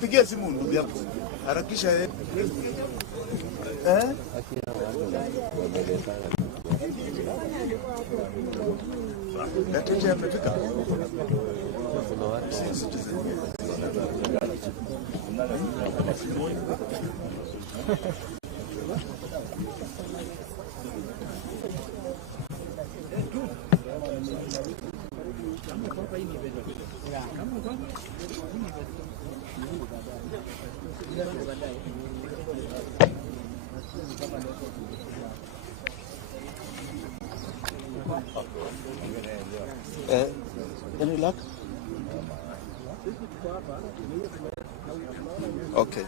Pigia simu ndugu yako. Harakisha yeye. Daktari amefika. Any luck? Okay.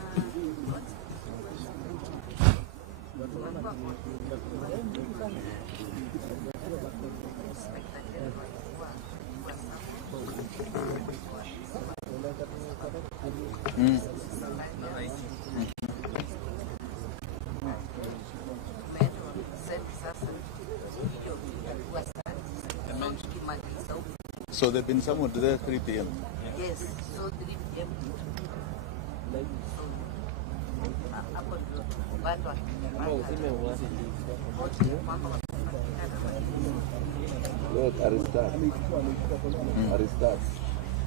So they've been summoned there 3 p.m. Yes, so 3 p.m.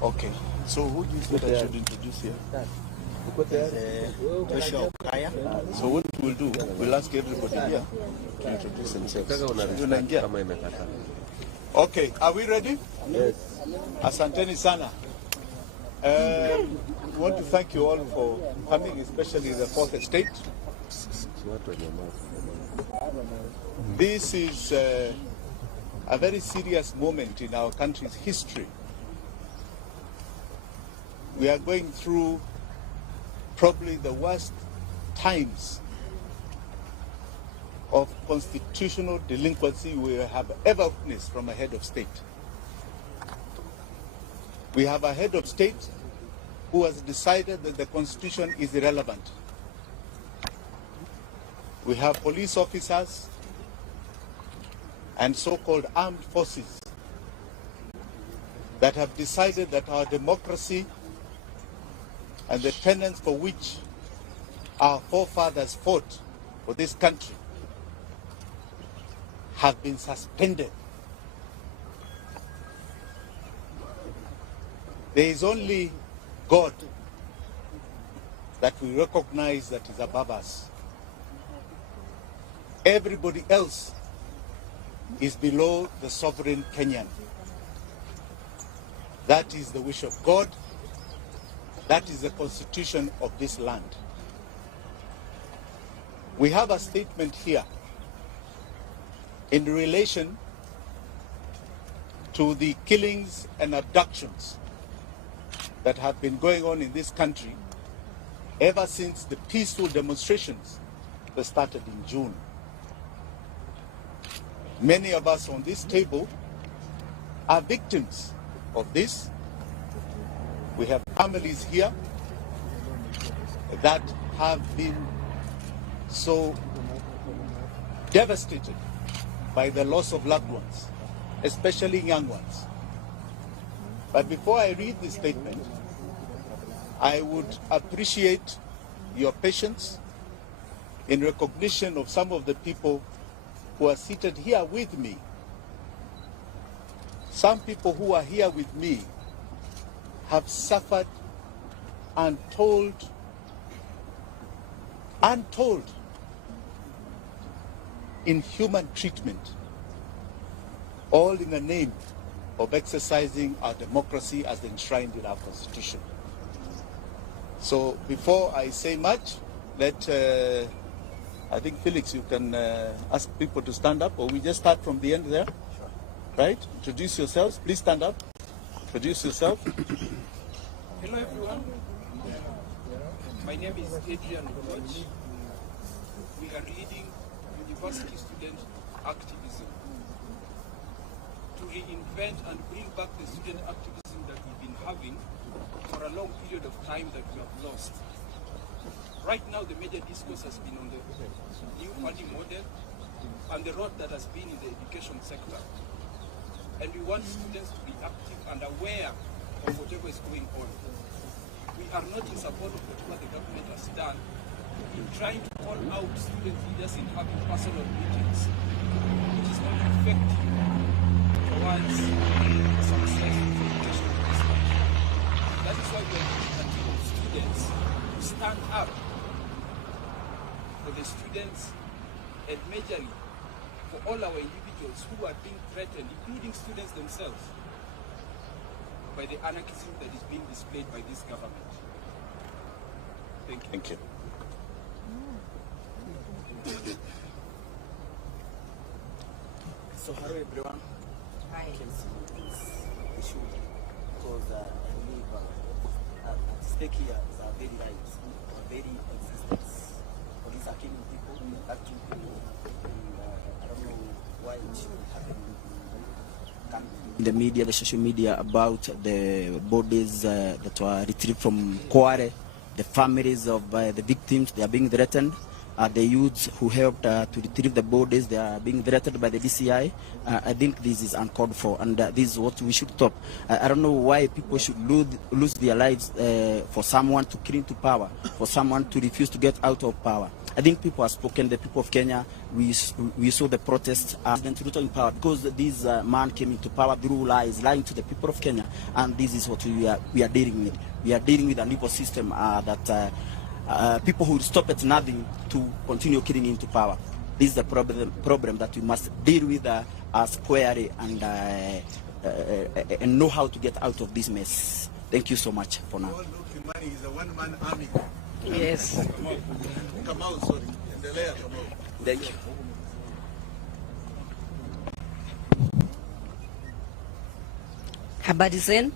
Okay. So who do you think I should introduce here? So what we'll do, we'll ask everybody here to introduce themselves. Okay, are we ready? Yes. Asanteni sana. We want to thank you all for coming, especially the fourth estate. This is a very serious moment in our country's history. We are going through probably the worst times of constitutional delinquency we have ever witnessed from a head of state. We have a head of state who has decided that the constitution is irrelevant. We have police officers and so-called armed forces that have decided that our democracy and the tenets for which our forefathers fought for this country have been suspended. There is only God that we recognize that is above us. Everybody else is below the sovereign Kenyan. That is the wish of God. That is the constitution of this land. We have a statement here in relation to the killings and abductions that have been going on in this country ever since the peaceful demonstrations that started in June. Many of us on this table are victims of this. We have families here that have been so devastated by the loss of loved ones, especially young ones. But before I read this statement, I would appreciate your patience in recognition of some of the people who are seated here with me. Some people who are here with me have suffered untold inhuman treatment, all in the name of exercising our democracy as enshrined in our constitution. So before I say much, I think Felix, you can ask people to stand up, or we just start from the end there? Sure. Right? Introduce yourselves. Please stand up. Introduce yourself. Hello everyone. My name is Adrian Koch. We are leading university student activism to reinvent and bring back the student activism that we've been having for a long period of time that we have lost. Right now, the major discourse has been on the new funding model and the role that has been in the education sector. And we want students to be active and aware of whatever is going on. We are not in support of whatever the government has done in trying to call out student leaders in having personal meetings, which is not effective towards success of education in this country. That is why we are looking at students to stand up for the students and majorly for all our individuals who are being threatened, including students themselves, by the anarchism that is being displayed by this government. Thank you. Thank you. So hello everyone. Hi. Can see this issue because I believe at stake here is our very lives, our very existence. Police are killing people, acting people, and I don't know why it should happen in the media, the social media, about the bodies that were retrieved from Kware, the families of the victims, they are being threatened. The youths who helped to retrieve the bodies, they are being threatened by the DCI. I think this is uncalled for, and this is what we should stop. I don't know why people should lose their lives for someone to cling to power, for someone to refuse to get out of power. I think people have spoken, the people of Kenya, we saw the protests, President Ruto in power, because this man came into power through lies, lying to the people of Kenya, and this is what we are dealing with. We are dealing with an evil system that people who stop at nothing to continue killing into power. This is the problem that we must deal with squarely and know how to get out of this mess. Thank you so much for now. Kimani is a one-man army. Yes. Kamau, sorry. Endelea, Kamau. Thank you. Habari zenu.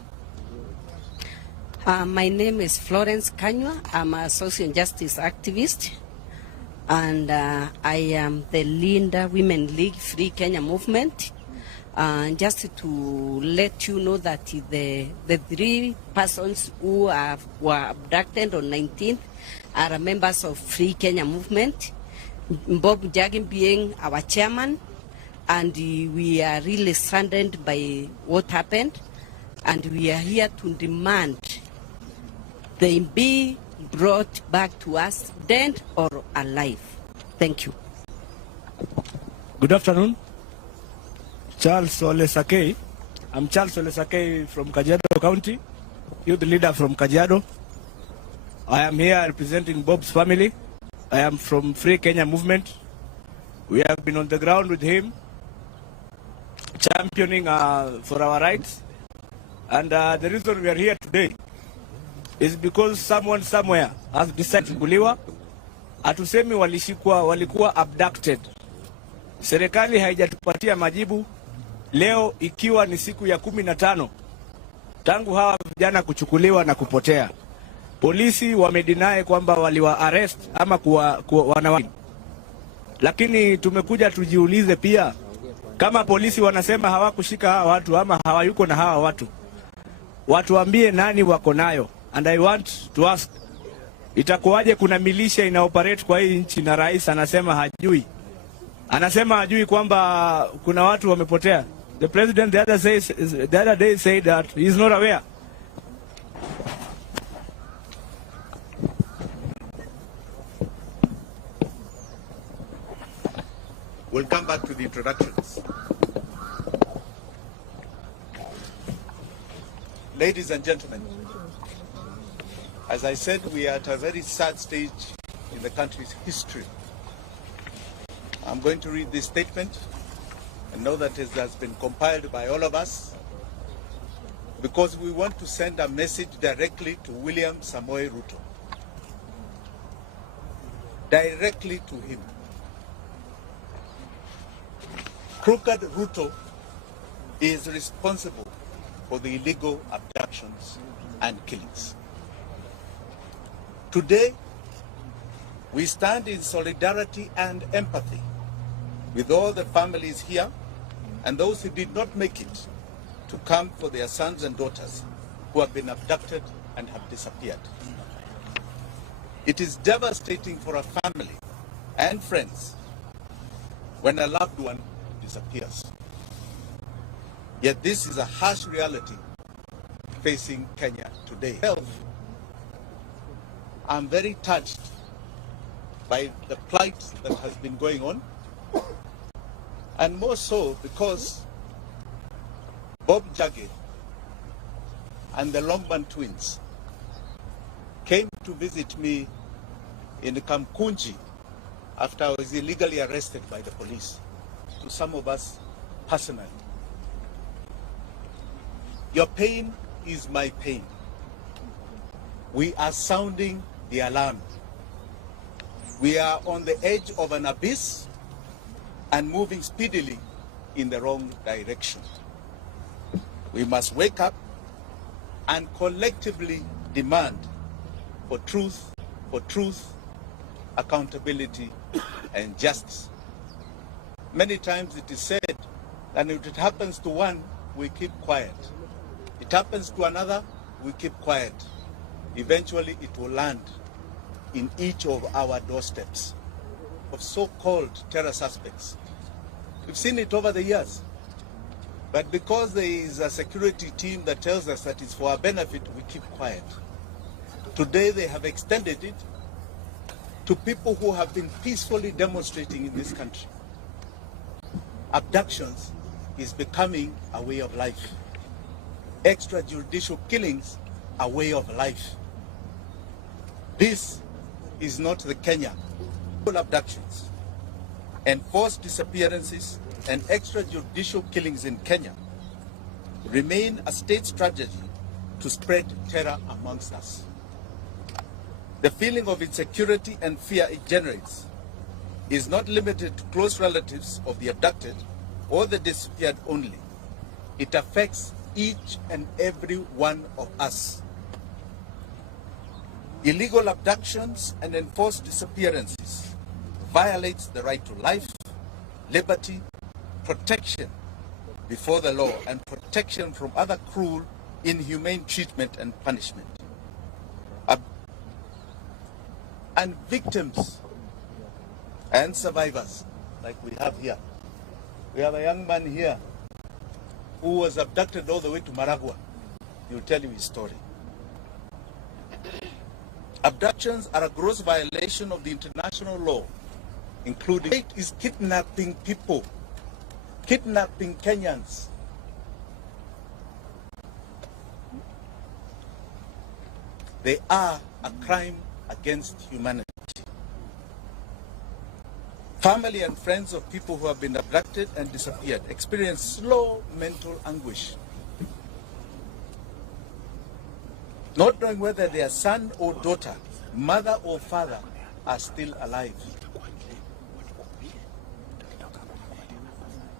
My name is Florence Kanywa. I'm a social justice activist, and I am the leader Women League Free Kenya movement. Just to let you know that the 3 persons who were abducted on 19th are members of Free Kenya movement. Bob Jagin being our chairman, and we are really saddened by what happened, and we are here to demand they be brought back to us, dead or alive. Thank you. Good afternoon. Charles Ole Sakei. I'm Charles Ole Sakei from Kajiado County, youth leader from Kajiado. I am here representing Bob's family. I am from Free Kenya movement. We have been on the ground with him, championing for our rights. And the reason we are here today is because someone somewhere has decided kuliwa. Hatusemi walikuwa abducted. Serikali haijatupatia majibu. Leo ikiwa ni siku ya 15 tangu hawa vijana kuchukuliwa na kupotea. Polisi wamedinae kwamba waliwa arrest ama kuwa lakini tumekuja tujiulize pia, kama polisi wanasema hawakushika hawa watu ama hawayuko na hawa watu, watuambie nani wako nayo. And I want to ask, itakuwaje kuna milisha ina operate kwa hii nchi na rais anasema hajui? Anasema hajui kwamba kuna watu wamepotea. The president the other day said that he is not aware. We'll come back to the introductions. Ladies and gentlemen, as I said, we are at a very sad stage in the country's history. I'm going to read this statement and know that it has been compiled by all of us because we want to send a message directly to William Samoei Ruto. Directly to him. Crooked Ruto is responsible for the illegal abductions and killings. Today, we stand in solidarity and empathy with all the families here and those who did not make it to come for their sons and daughters who have been abducted and have disappeared. It is devastating for a family and friends when a loved one disappears. Yet this is a harsh reality facing Kenya today. I'm very touched by the plight that has been going on, and more so because Bob Jagge and the Longman twins came to visit me in Kamkunji after I was illegally arrested by the police, to some of us personally. Your pain is my pain. We are sounding the alarm. We are on the edge of an abyss and moving speedily in the wrong direction. We must wake up and collectively demand for truth, accountability, and justice. Many times it is said that if it happens to one, we keep quiet. It happens to another, we keep quiet. Eventually it will land in each of our doorsteps of so-called terror suspects. We've seen it over the years. But because there is a security team that tells us that it's for our benefit, we keep quiet. Today they have extended it to people who have been peacefully demonstrating in this country. Abductions is becoming a way of life. Extrajudicial killings a way of life. This is not the Kenya. Abductions, enforced disappearances, and extrajudicial killings in Kenya remain a state strategy to spread terror amongst us. The feeling of insecurity and fear it generates is not limited to close relatives of the abducted or the disappeared only. It affects each and every one of us. Illegal abductions and enforced disappearances violates the right to life, liberty, protection before the law, and protection from other cruel, inhumane treatment and punishment. And victims and survivors, like we have here. We have a young man here who was abducted all the way to Maragua. He'll tell you his story. Abductions are a gross violation of the international law, including it is kidnapping people, kidnapping Kenyans. They are a crime against humanity. Family and friends of people who have been abducted and disappeared experience slow mental anguish, not knowing whether their son or daughter, mother or father are still alive,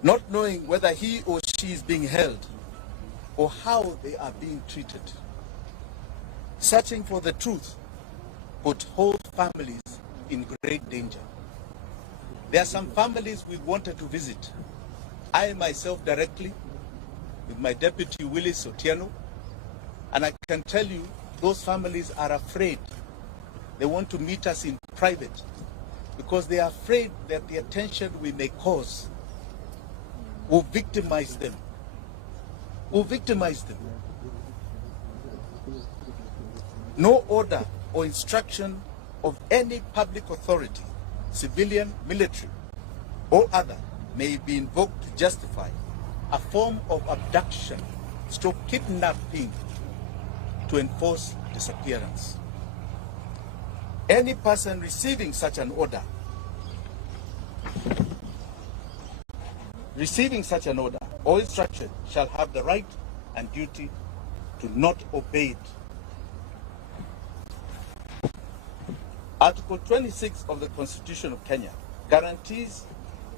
not knowing whether he or she is being held or how they are being treated. Searching for the truth put whole families in great danger. There are some families we wanted to visit. I myself directly, with my deputy Willis Otieno, and I can tell you those families are afraid. They want to meet us in private because they are afraid that the attention we may cause will victimize them. No order or instruction of any public authority, civilian, military, or other, may be invoked to justify a form of abduction, kidnapping, to enforce disappearance. Any person receiving such an order, or instruction shall have the right and duty to not obey it. Article 26 of the Constitution of Kenya guarantees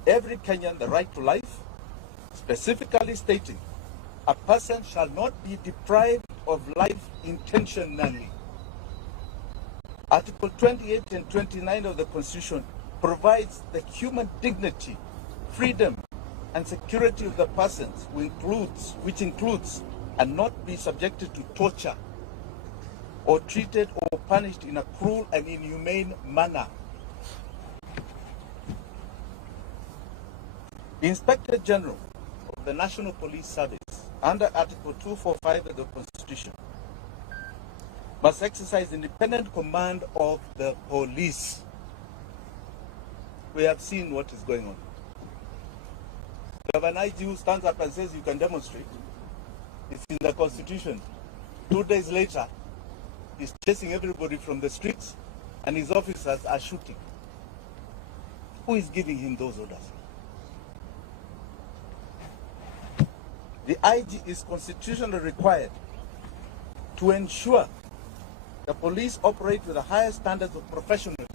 every Kenyan the right to life, specifically stating a person shall not be deprived of life intentionally. Article 28 and 29 of the Constitution provides the human dignity, freedom, and security of the persons, which includes and not be subjected to torture or treated or punished in a cruel and inhumane manner. The Inspector General of the National Police Service, under Article 245 of the Constitution, must exercise independent command of the police. We have seen what is going on. You have an IG who stands up and says you can demonstrate. It's in the Constitution. 2 days later, he's chasing everybody from the streets and his officers are shooting. Who is giving him those orders? The IG is constitutionally required to ensure the police operate with the highest standards of professionalism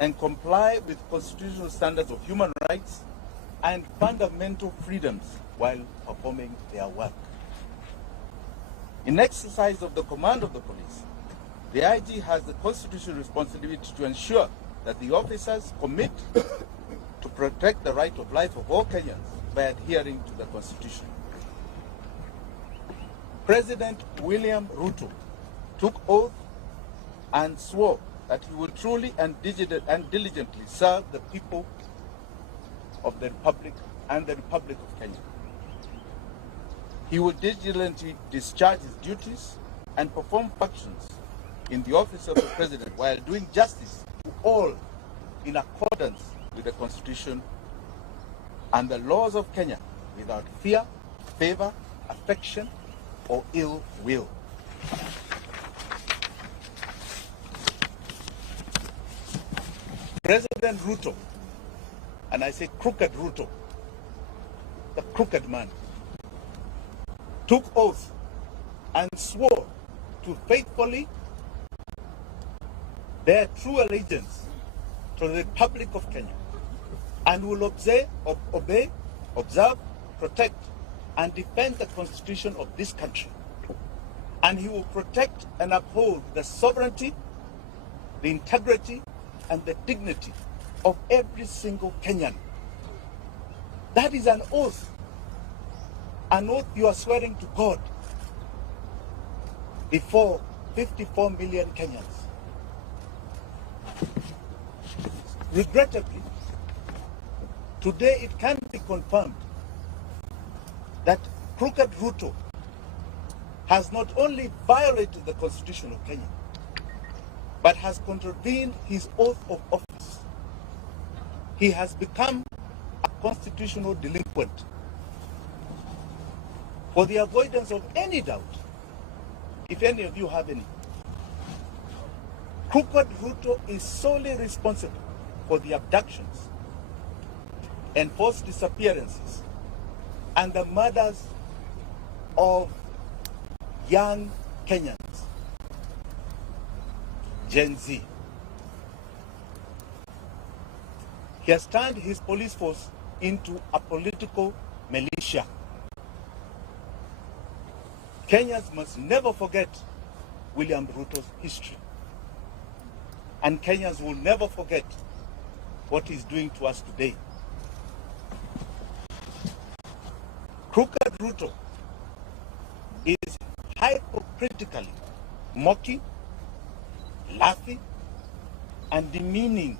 and comply with constitutional standards of human rights and fundamental freedoms while performing their work. In exercise of the command of the police, the IG has the constitutional responsibility to ensure that the officers commit to protect the right of life of all Kenyans by adhering to the Constitution. President William Ruto took oath and swore that he will truly and diligently serve the people of the Republic and the Republic of Kenya. He will diligently discharge his duties and perform functions in the office of the President while doing justice to all in accordance with the Constitution and the laws of Kenya without fear, favor, affection, or ill will. President Ruto, and I say crooked Ruto, the crooked man, took oath and swore to faithfully bear true allegiance to the Republic of Kenya and will obey, observe, protect, and defend the Constitution of this country. And he will protect and uphold the sovereignty, the integrity, and the dignity of every single Kenyan. That is an oath you are swearing to God before 54 million Kenyans. Regrettably, today it can be confirmed that crooked Ruto has not only violated the Constitution of Kenya, but has contravened his oath of office. He has become a constitutional delinquent. For the avoidance of any doubt, if any of you have any, crooked Ruto is solely responsible for the abductions, enforced disappearances, and the murders of young Kenyans, Gen Z. He has turned his police force into a political militia. Kenyans must never forget William Ruto's history. And Kenyans will never forget what he's doing to us today. Crooked Ruto is hypocritically mocking, laughing, and demeaning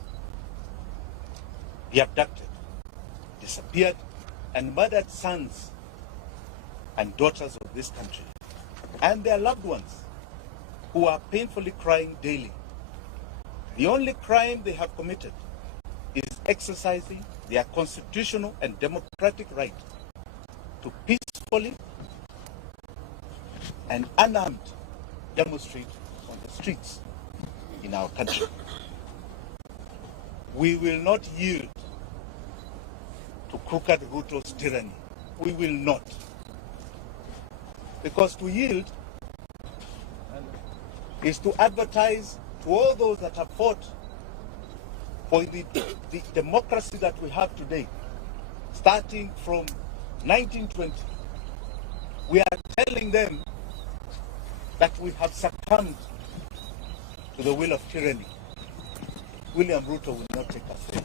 the abducted, disappeared, and murdered sons and daughters of this country, and their loved ones who are painfully crying daily. The only crime they have committed is exercising their constitutional and democratic right to peacefully and unarmed demonstrate on the streets in our country. We will not yield to crooked Ruto's tyranny. We will not. Because to yield is to advertise to all those that have fought for the democracy that we have today, starting from 1920. We are telling them that we have succumbed to the will of tyranny. William Ruto will not take us there.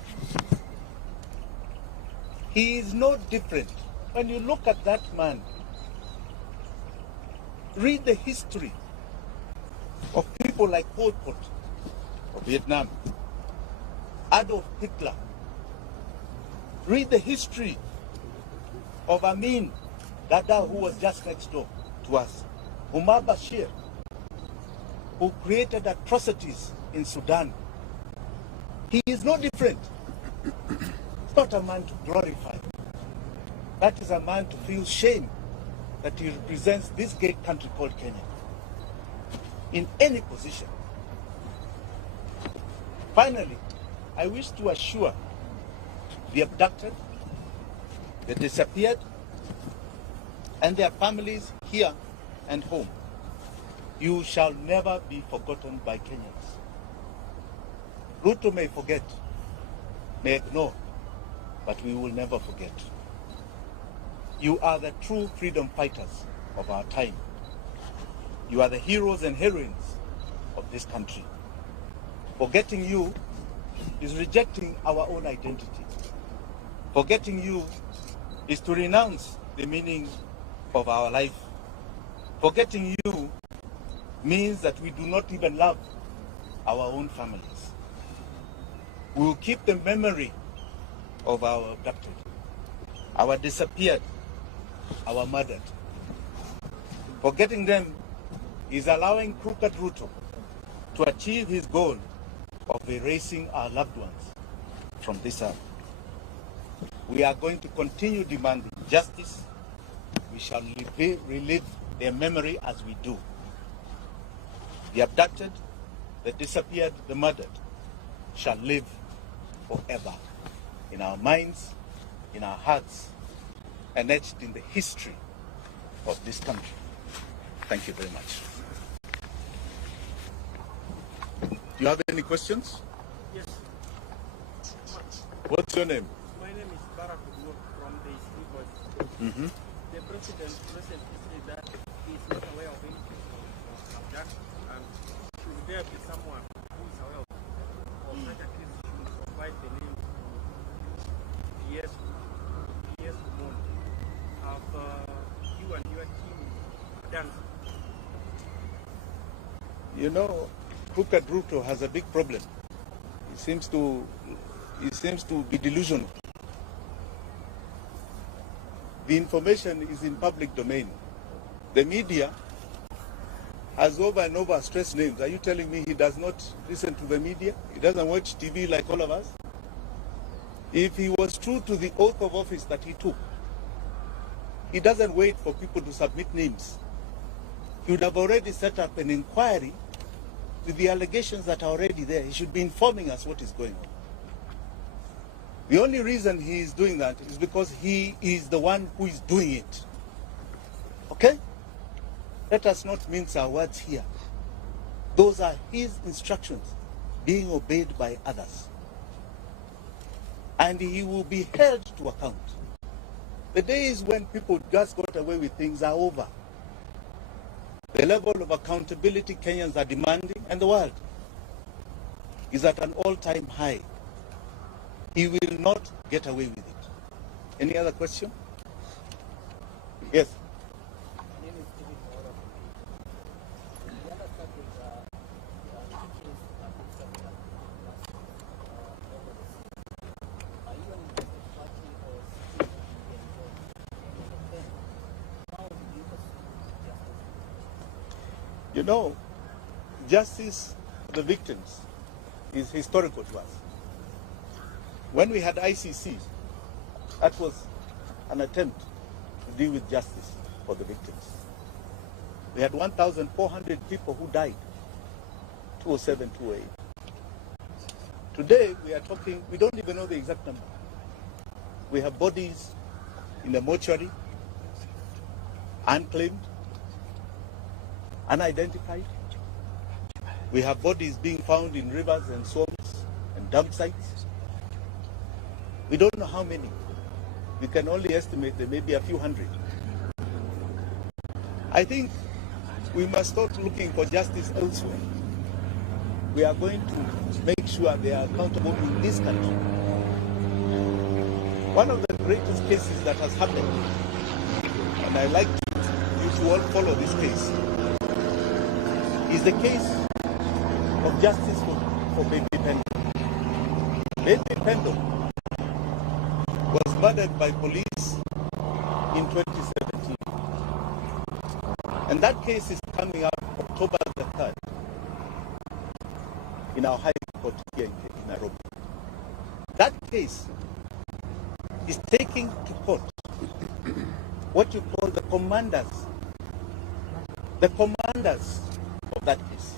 He is no different. When you look at that man, read the history of people like Pol Pot of Vietnam, Adolf Hitler. Read the history of Amin Dada, who was just next door to us, Umar Bashir, who created atrocities in Sudan. He is no different. He's not a man to glorify. That is a man to feel shame that he represents this great country called Kenya in any position. Finally, I wish to assure the abducted, the disappeared, and their families here and home, you shall never be forgotten by Kenyans. Ruto may forget, may ignore, but we will never forget. You are the true freedom fighters of our time. You are the heroes and heroines of this country. Forgetting you is rejecting our own identity. Forgetting you is to renounce the meaning of our life. Forgetting you means that we do not even love our own families. We will keep the memory of our abducted, our disappeared, our murdered. Forgetting them is allowing crooked Ruto to achieve his goal of erasing our loved ones from this earth. We are going to continue demanding justice. We shall relive their memory as we do. The abducted, the disappeared, the murdered shall live forever in our minds, in our hearts, and etched in the history of this country. Thank you very much. Do you have any questions? Yes. What's your name? My name is Barack from the Street Voice. The president recently said that he is not aware of any case of abduction, and should there be someone who is aware of such a case, should provide the name yes, Moon. Have you and your team done? You know, crooked Ruto has a big problem. He seems to be delusional. The information is in public domain. The media has over and over stressed names. Are you telling me he does not listen to the media? He doesn't watch TV like all of us? If he was true to the oath of office that he took, he doesn't wait for people to submit names. He would have already set up an inquiry with the allegations that are already there. He should be informing us what is going on. The only reason he is doing that is because he is the one who is doing it. Okay? Let us not mince our words here. Those are his instructions being obeyed by others. And he will be held to account. The days when people just got away with things are over. The level of accountability Kenyans are demanding, and the world, is at an all-time high. He will not get away with it. Any other question? Yes. My name is David Mora from Kenya. The other subject, teachers and research that must are you an interested party or citizen in the involved? And then, how do you pursue justice? You know, justice for the victims is historical to us. When we had ICC, that was an attempt to deal with justice for the victims. We had 1,400 people who died, 2007, 2008. Today, we are talking, we don't even know the exact number. We have bodies in the mortuary, unclaimed, unidentified. We have bodies being found in rivers and swamps and dump sites. We don't know how many. We can only estimate there may be a few hundred. I think we must start looking for justice elsewhere. We are going to make sure they are accountable in this country. One of the greatest cases that has happened, and I like you to all follow this case, is the case of justice for Baby Pendo. Baby Pendo was murdered by police in 2017. And that case is coming up October the 3rd. in our High Court here in Nairobi. That case is taking to court what you call the commanders of that case.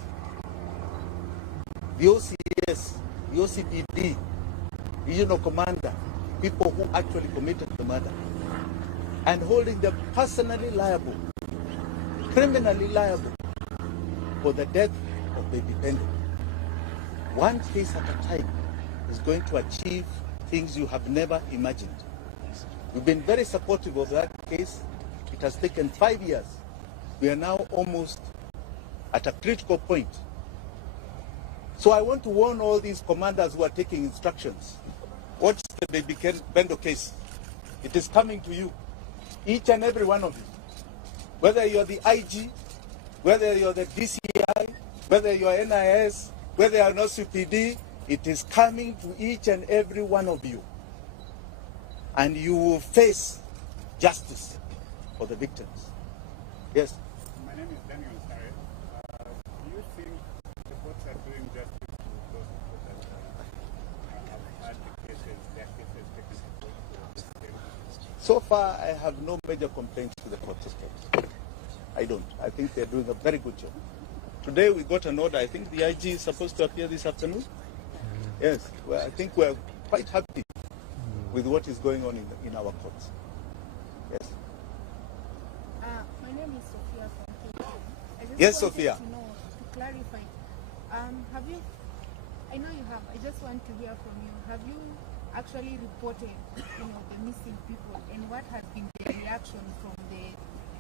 The OCS, the OCPD, regional commander, people who actually committed the murder, and holding them personally liable, criminally liable for the death of the defendant. One case at a time is going to achieve things you have never imagined. We've been very supportive of that case. It has taken 5 years. We are now almost at a critical point. So I want to warn all these commanders who are taking instructions. Watch the Baby Bendo case. It is coming to you. Each and every one of you. Whether you're the IG, whether you're the DCI, whether you're NIS, whether you're not CPD, it is coming to each and every one of you. And you will face justice for the victims. Yes? My name is Daniel Sare. Do you think the courts are doing justice to those people that have had the cases, their cases taken to court? So far, I have no major complaints to the court system. I don't. I think they're doing a very good job. Today we got an order. I think the IG is supposed to appear this afternoon. Yes. Well, I think we're quite happy with what is going on in our courts. Yes. My name is Sophia from Kenya. I just Yes, wanted Sophia. to know, to clarify, have you, I know you have, I just want to hear from you, have you actually reported, the missing people, and what has been the reaction from the,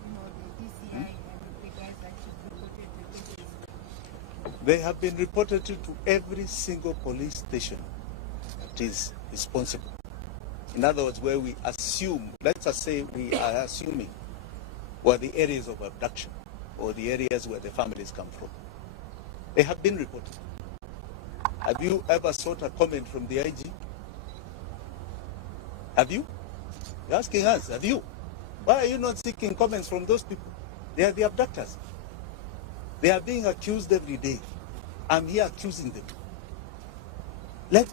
the DCI and the guys that you reported the cases? They have been reported to every single police station that is responsible. In other words, where we assume, let's just say we are assuming, were the areas of abduction or the areas where the families come from. They have been reported. Have you ever sought a comment from the IG? Have you? You're asking us, have you? Why are you not seeking comments from those people? They are the abductors. They are being accused every day. I'm here accusing them. Let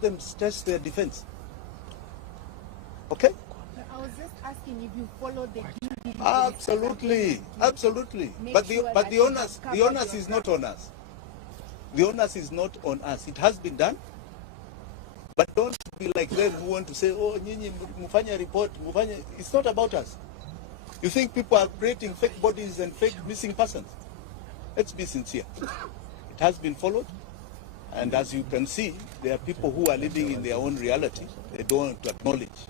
them stress their defense. Okay? I was just asking if you follow the due Absolutely, absolutely. But the onus is not on us. The onus is not on us. It has been done. But don't be like them who want to say, oh, nyinyi mufanya report, mufanya. It's not about us. You think people are creating fake bodies and fake missing persons? Let's be sincere. It has been followed. And as you can see, there are people who are living in their own reality. They don't want to acknowledge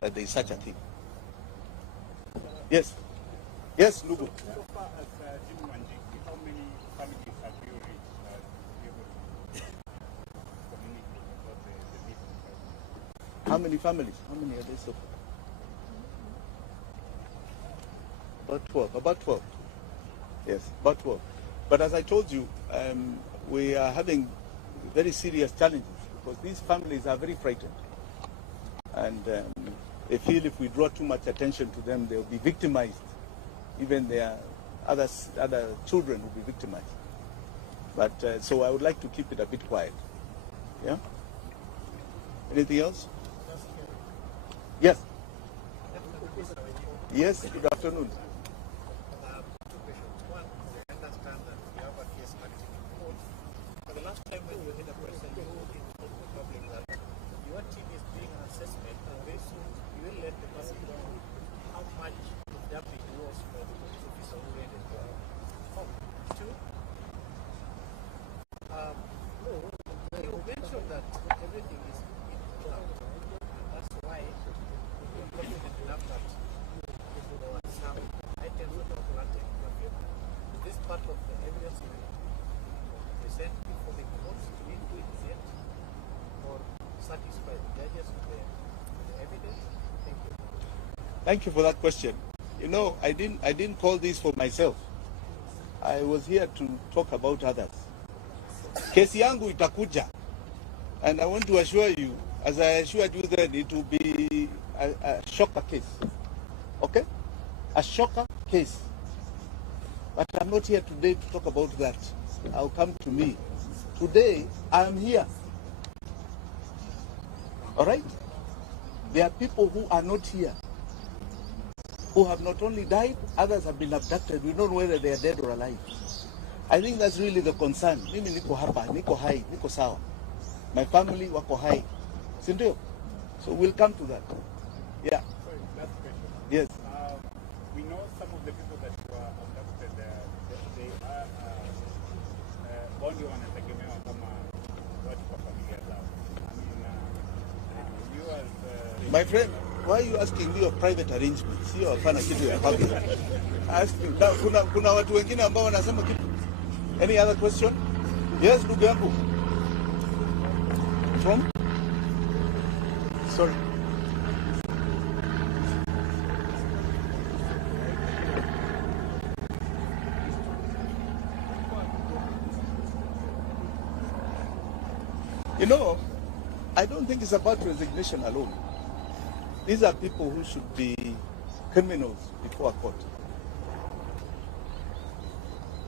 that there is such a thing. Yes. Yes, Lugo. So far as Jim Wanjigi, how many families have you reached to be able to communicate about the missing persons? How many families? How many are there so far? About 12. About 12. Yes, about 12. But as I told you, we are having very serious challenges because these families are very frightened. And they feel if we draw too much attention to them, they'll be victimized. Even their other children will be victimized. But so I would like to keep it a bit quiet. Yeah? Anything else? Yes. Yes, good afternoon. Two questions. One, I understand that you have a case active in court. But the last time when you had a question, you told the public that your team is doing an assessment and very soon you will let the person know how much of damage was for the police officer who rented the home. Two, you mentioned that everything is in cloud. And that's why you're confident enough that there were some items that were planted. Is this part of the evidence you will present before the courts to be present or satisfy the judges with the evidence? Thank you. Thank you for that question. You know, I didn't call this for myself. I was here to talk about others. Kesi yangu itakuja. And I want to assure you, as I assured you then, it will be a shocker case. Okay? A shocker case. But I'm not here today to talk about that. I'll come to me Today, I am here. All right? There are people who are not here, who have not only died, others have been abducted. We don't know whether they are dead or alive. I think that's really the concern. Mimi niko hapa, niko hai, niko sawa. My family wako hai. Sindio? So we'll come to that. Yeah. Sorry, last question. Yes. We know some of the people that were abducted, they are bongi wanategemewa kama watu kwa familia zao. I mean, you as My friend, why are you asking me of private arrangements? Sio hapana kitu ya public. Kuna watu wengine ambao wanasema kitu. Any other question? Yes, ndugu yangu. From? Sorry. You know, I don't think it's about resignation alone. These are people who should be criminals before a court.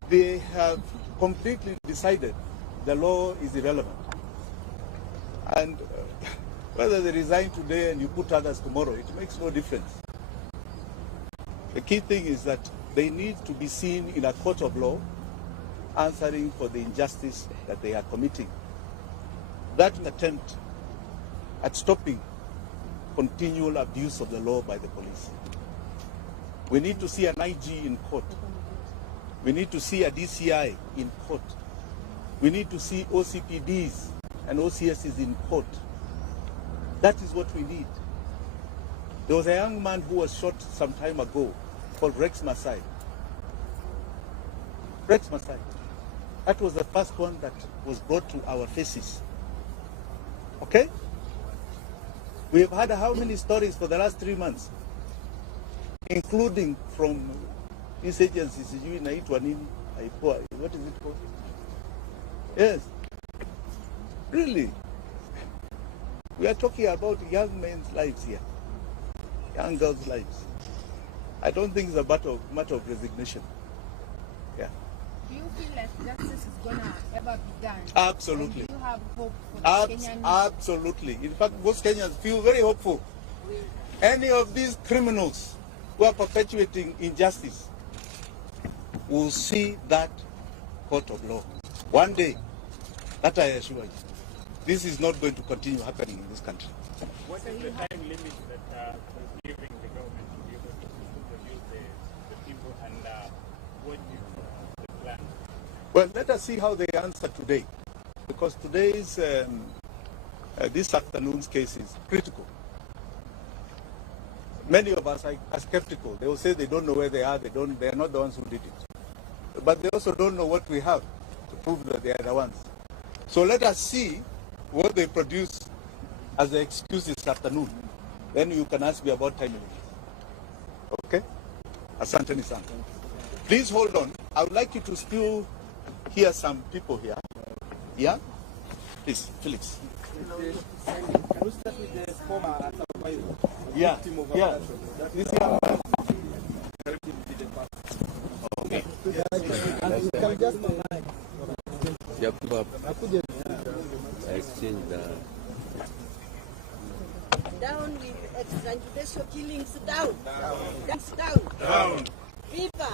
They have completely decided the law is irrelevant. And whether they resign today and you put others tomorrow, it makes no difference. The key thing is that they need to be seen in a court of law answering for the injustice that they are committing. That attempt at stopping continual abuse of the law by the police. We need to see an IG in court. We need to see a DCI in court. We need to see OCPDs and OCSs in court. That is what we need. There was a young man who was shot some time ago called Rex Masai. Rex Masai. That was the first one that was brought to our faces. Okay? We have had how many stories for the last 3 months? Including from these agencies, what is it called? Yes. Really? We are talking about young men's lives here. Young girls' lives. I don't think it's a matter of resignation. Yeah. Do you feel like justice is gonna ever be done? Absolutely. And do you have hope for the Kenyan? Absolutely. In fact, most Kenyans feel very hopeful. Any of these criminals who are perpetuating injustice will see that court of law. One day, that I assure you, this is not going to continue happening in this country. what is the time limit that is giving the government to be able to produce the people, and what is the plan? Well, let us see how they answer today, because today's this afternoon's case is critical. Many of us are skeptical. They will say they don't know where they are. They are not the ones who did it, but they also don't know what we have to prove that they are the ones. So let us see what they produce as the excuse this afternoon. Then you can ask me about time limit. Okay? Asanteni sana. Please hold on. I would like you to still hear some people here. Yeah? Please, Felix. Can we start with the former survivor? Yeah. Yeah. This young man. Okay. Exchange Down with extrajudicial killings. Down. Down. Down. Viva.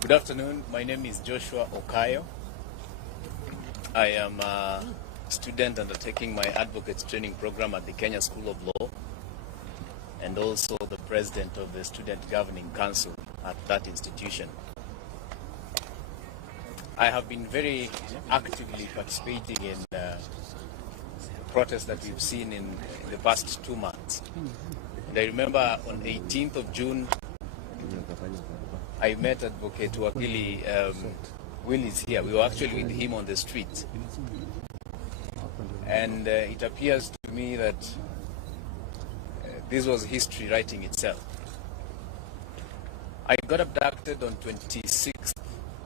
Good afternoon. My name is Joshua Okayo. I am a student undertaking my advocates training program at the Kenya School of Law, and also the president of the Student Governing Council at that institution. I have been very actively participating in protests that we've seen in the past 2 months. I remember on 18th of June, I met Advocate Wakili Will is here. We were actually with him on the street. And it appears to me that this was history writing itself. I got abducted on 26th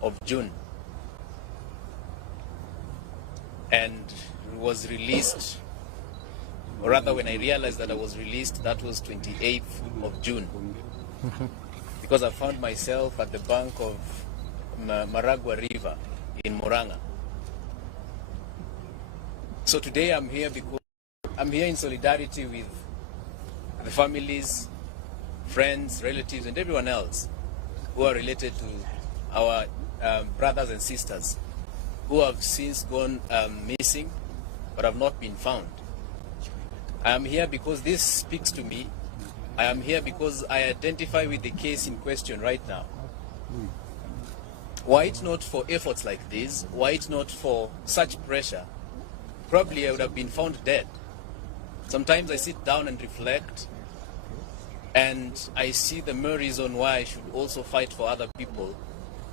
of June and was released, or rather when I realized that I was released, that was 28th of June. Because I found myself at the bank of Maragua River in Murang'a. So today I'm here because I'm here in solidarity with the families, friends, relatives, and everyone else who are related to our brothers and sisters who have since gone missing but have not been found. I am here because this speaks to me. I am here because I identify with the case in question right now. Were it not for efforts like this, were it not for such pressure, probably I would have been found dead. Sometimes I sit down and reflect, and I see the mere reason why I should also fight for other people,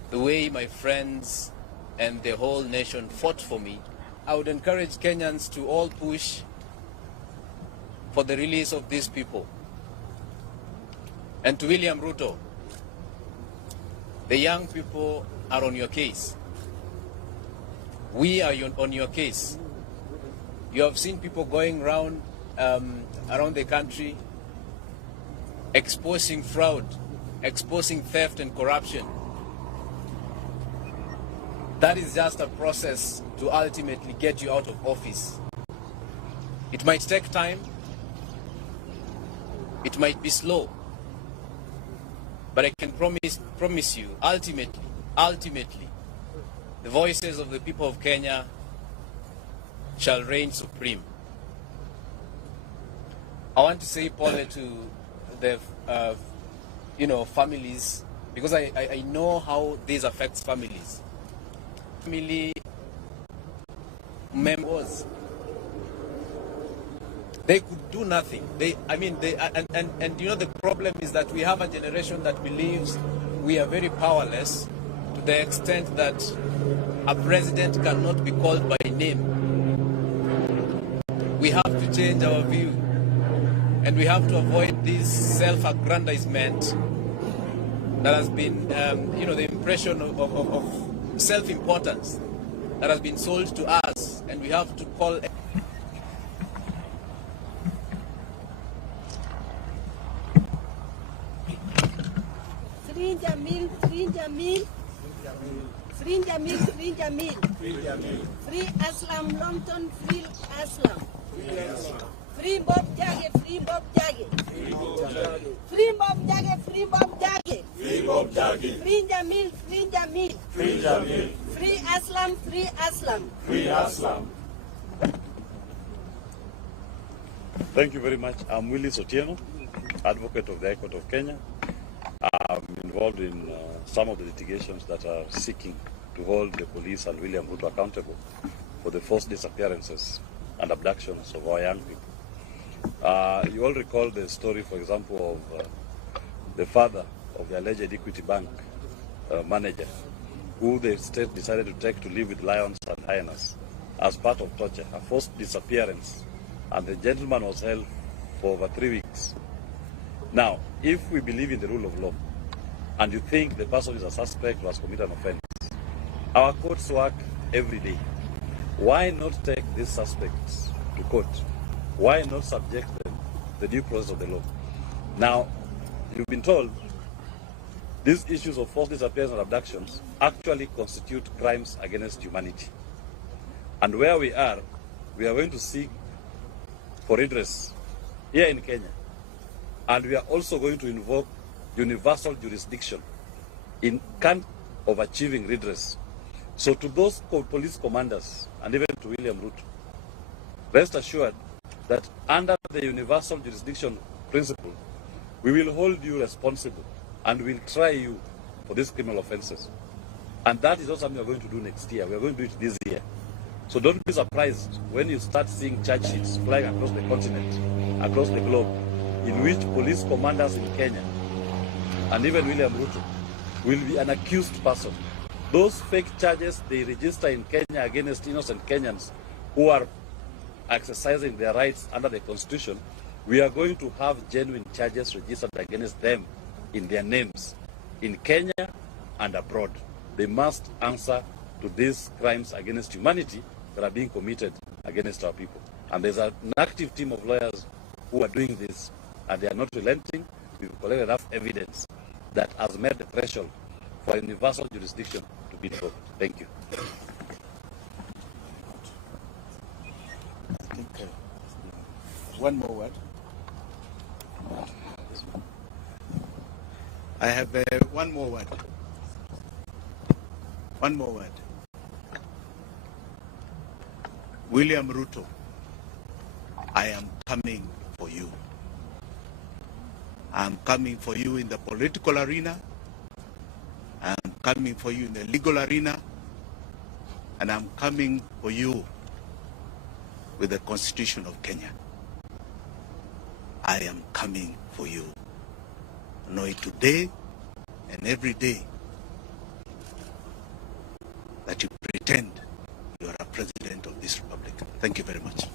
the way my friends and the whole nation fought for me. I would encourage Kenyans to all push for the release of these people. And to William Ruto, the young people are on your case. We are on your case. You have seen people going around the country exposing fraud, exposing theft and corruption. That is just a process to ultimately get you out of office. It might take time. It might be slow. But I can promise you, ultimately, the voices of the people of Kenya shall reign supreme. I want to say, Paul, to the families, because I know how this affects families. Family members, they could do nothing. And you know, the problem is that we have a generation that believes we are very powerless to the extent that a president cannot be called by name. We have to change our view, and we have to avoid this self-aggrandizement that has been, the impression of self-importance that has been sold to us, and we have to call. Free Jamil, free Jamil, free Jamil, free Jamil, free Aslam Longton, free Aslam, free Bob Jage, free Bob Jage, free Bob Jage, free Bob Jage, free Bob Jage, free Jamil, free Jamil, free Jamil, free Aslam, free Aslam, free Aslam. Thank you very much. I'm Willis Otieno, advocate of the High Court of Kenya. I'm involved in some of the litigations that are seeking to hold the police and William Ruto accountable for the forced disappearances and abductions of our young people. You all recall the story, for example, of the father of the alleged Equity Bank manager, who the state decided to take to live with lions and hyenas as part of torture, a forced disappearance, and the gentleman was held for over 3 weeks. Now, if we believe in the rule of law, and you think the person is a suspect who has committed an offense, our courts work every day. Why not take these suspects to court? Why not subject them to the due process of the law? Now, you've been told these issues of forced disappearance and abductions actually constitute crimes against humanity. And where we are going to seek for redress here in Kenya. And we are also going to invoke universal jurisdiction in kind of achieving redress. So to those police commanders, and even to William Ruto, rest assured that under the universal jurisdiction principle, we will hold you responsible and will try you for these criminal offenses. And that is not something we are going to do next year. We are going to do it this year. So don't be surprised when you start seeing charge sheets flying across the continent, across the globe, in which police commanders in Kenya and even William Ruto will be an accused person. Those fake charges they register in Kenya against innocent Kenyans who are exercising their rights under the Constitution, we are going to have genuine charges registered against them in their names in Kenya and abroad. They must answer to these crimes against humanity that are being committed against our people. And there's an active team of lawyers who are doing this, and they are not relenting. We've collected enough evidence that has met the threshold for universal jurisdiction to be invoked. Thank you. I think one more word. I have one more word. One more word. William Ruto, I am coming for you. I'm coming for you in the political arena. I'm coming for you in the legal arena. And I'm coming for you with the Constitution of Kenya. I am coming for you. Know it today and every day that you pretend you are a president of this republic. Thank you very much.